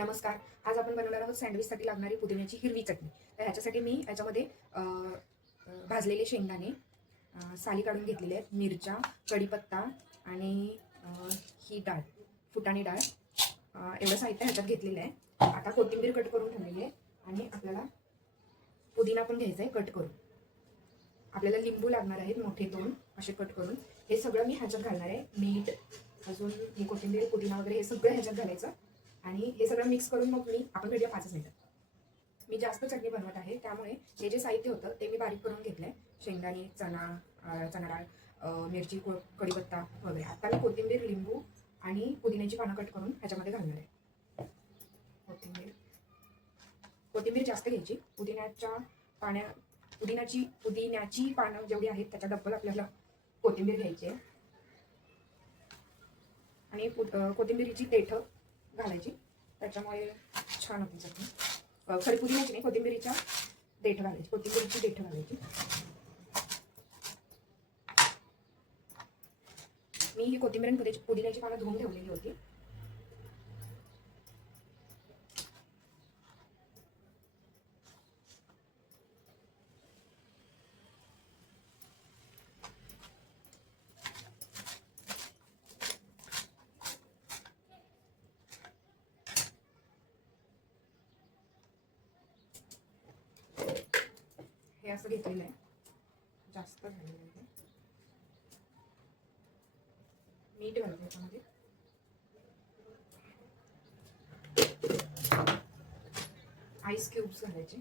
नमस्कार. आज आपण बनवणार आहोत सँडविचसाठी लागणारी पुदिन्याची हिरवी चटणी. तर ह्याच्यासाठी मी याच्यामध्ये भाजलेले शेंगदाणे साली काढून घेतलेले आहेत मिरच्या कढीपत्ता आणि ही डाळ फुटाणी डाळ. एवढं साहित्य ह्याच्यात घेतलेलं आहे. आता कोथिंबीर कट करून ठेवलेली आहे आणि आपल्याला पुदिना पण घ्यायचा आहे कट करून. आपल्याला लिंबू लागणार आहेत मोठे दोन असे कट करून. हे सगळं मी ह्याच्यात घालणार आहे. मीठ अजून कोथिंबीर पुदिना वगैरे हे सगळं ह्याच्यात घालायचं. आणि हे सगळं मिक्स करून मग मी आपण भेटूया पाचच मिनिटात मी जास्त चटणी बनवत आहे त्यामुळे हे जे साहित्य होतं ते मी बारीक करून घेतलंय. शेंगदाणे चणा चणा डाळ मिरची को- कढीपत्ता वगैरे. आता मी कोथिंबीर लिंबू आणि पुदिन्याची पानं कट करून ह्याच्यामध्ये घालणार आहे. कोथिंबीर. कोथिंबीर जास्त घ्यायची. पुदिन्याच्या पाण्या पुदिन्याची पुदिन्याची पानं जेवढी आहेत त्याच्या डब्बल आपल्याला कोथिंबीर घ्यायची आहे. आणि पु- कोथिंबीरीची देठं घालायची. त्याच्यामुळे छान होती चटणी अं, खरी पुदिन्याची म्हणजे नाही कोथिंबिरीच्या देठ घालायची. कोथिंबीरीची देठ घालायची. मी ही कोथिंबीर आणि पुदिन्याची पुदिन्याची पानं धुवून ठेवलेली होती. हे असं घेतलेलं आहे. जास्त झालेलं आहे. मीठ घालते याच्यामध्ये आईस क्यूब्स घालायचे.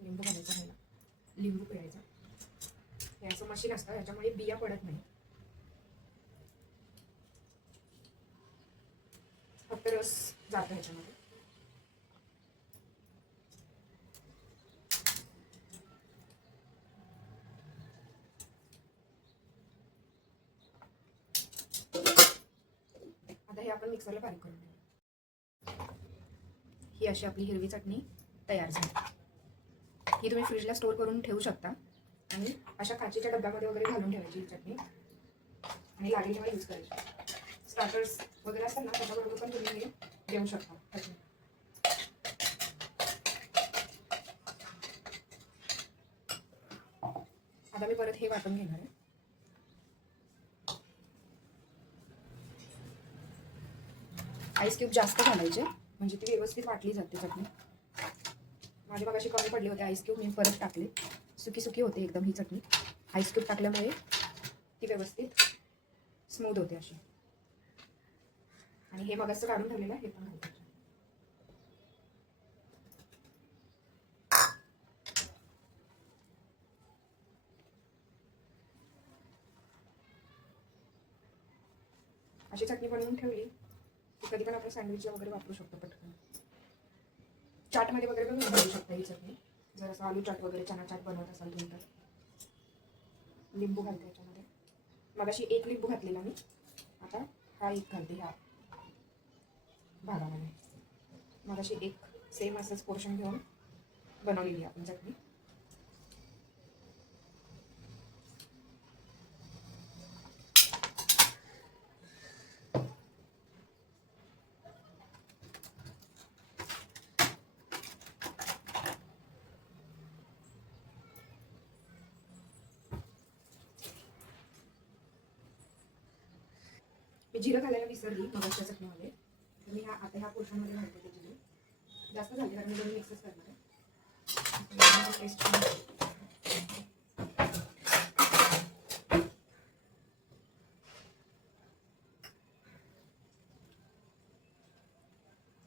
लिंबू घालायचा लिंबू पिळायचा. असं मशीन असतं याच्यामुळे बिया पडत नाही. फक्त रस जातो ह्याच्यामध्ये. आता हे आपण मिक्सरला बारीक करून ही अशी आपली हिरवी चटणी तयार झाली. ही तुम्ही फ्रीजला स्टोर करून ठेवू शकता. आणि अशा काचेच्या डब्यामध्ये वगैरे घालून ठेवायची ही चटणी. आणि लागेल तेव्हा यूज करायची. स्टार्टर्स वगैरे असतात ना त्याच्याबरोबर पण तुम्ही हे देऊ शकता चटणी. आता मी परत हे वाटून घेणार आहे. आईस क्यूब जास्त घालायचे म्हणजे ती व्यवस्थित वाटली जाते चटणी. माझे मग अशी कमी पडली होते आईस्क्यूब मी परत टाकले. सुकी सुकी होते एकदम ही चटणी. आईस्क्यूब टाकल्यामुळे ती व्यवस्थित स्मूथ होते अशी. आणि हे मग असं काढून ठेवलेलं हे पण घालते अशी चटणी बनवून ठेवली की कधी पण आपण सँडविचला वगैरे वापरू शकतो पटकन. चाटमध्ये वगैरे पण बनवू शकता ही चटणी. जर असं आलू चाट वगैरे चना चाट बनवत असाल तुम्ही तर. लिंबू घालते याच्यामध्ये. मग अशी एक लिंबू घातलेला मी. आता हा एक घालते ह्या भागामध्ये. मग अशी एक सेम असंच पोर्शन घेऊन बनवलेली आपण चटणी. मी जिरं घालायला विसरली मगाच्या चटणीमध्ये तर मी ह्या आता ह्या पोर्शनमध्ये घालते ते जिरे जास्त झाले कारण मी दोन्ही मिक्सच करणार आहे. टेस्ट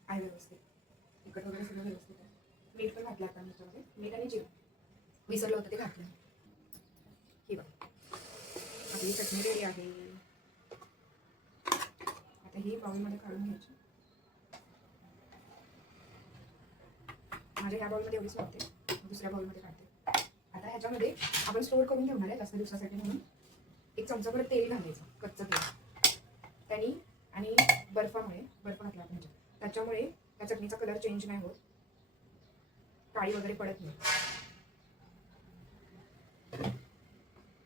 आहे व्यवस्थित. तिखट वगैरे सगळं व्यवस्थित आहे. मीठ पण घातलं आता ह्याच्यामध्ये मीठ आणि जिरं. विसरलं होतं ते घातलं. ही बघ. आपली चटणी रेडी आहे. हे ही बाउलमध्ये काढून घ्यायची. माझ्या ह्या बाउलमध्ये एवढीच वाटते दुसऱ्या बाउलमध्ये काढते. आता ह्याच्यामध्ये आपण स्टोअर करून ठेवणार आहे जास्त दिवसासाठी म्हणून. एक चमचाभर तेल घालायचं कच्चं तेल. त्यांनी आणि बर्फामुळे बर्फ घातला आपण त्याच्यामुळे त्या चटणीचा कलर चेंज नाही होत. काळी वगैरे पडत नाही.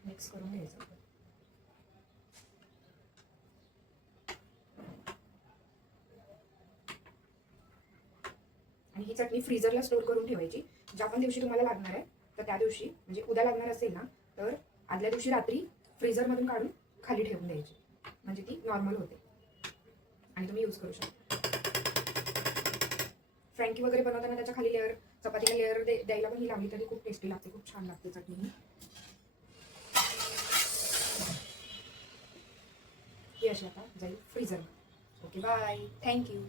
मिक्स करून घ्यायचं. आणि ही चटणी फ्रीजरला स्टोर करून ठेवायची. ज्या पण दिवशी तुम्हाला लागणार आहे तर त्या दिवशी म्हणजे उद्या लागणार असेल ना तर आदल्या दिवशी रात्री फ्रीजरमधून काढून खाली ठेवून द्यायची. म्हणजे ती नॉर्मल होते. आणि तुम्ही यूज करू शकता. फ्रँकी वगैरे बनवताना त्याच्याखाली लेअर चपातीला लेअर द्यायला पण ही लावली तरी खूप टेस्टी लागते खूप छान लागते चटणी ही. ही अशी आता जाईल फ्रीजरमध्ये. Okay bye thank you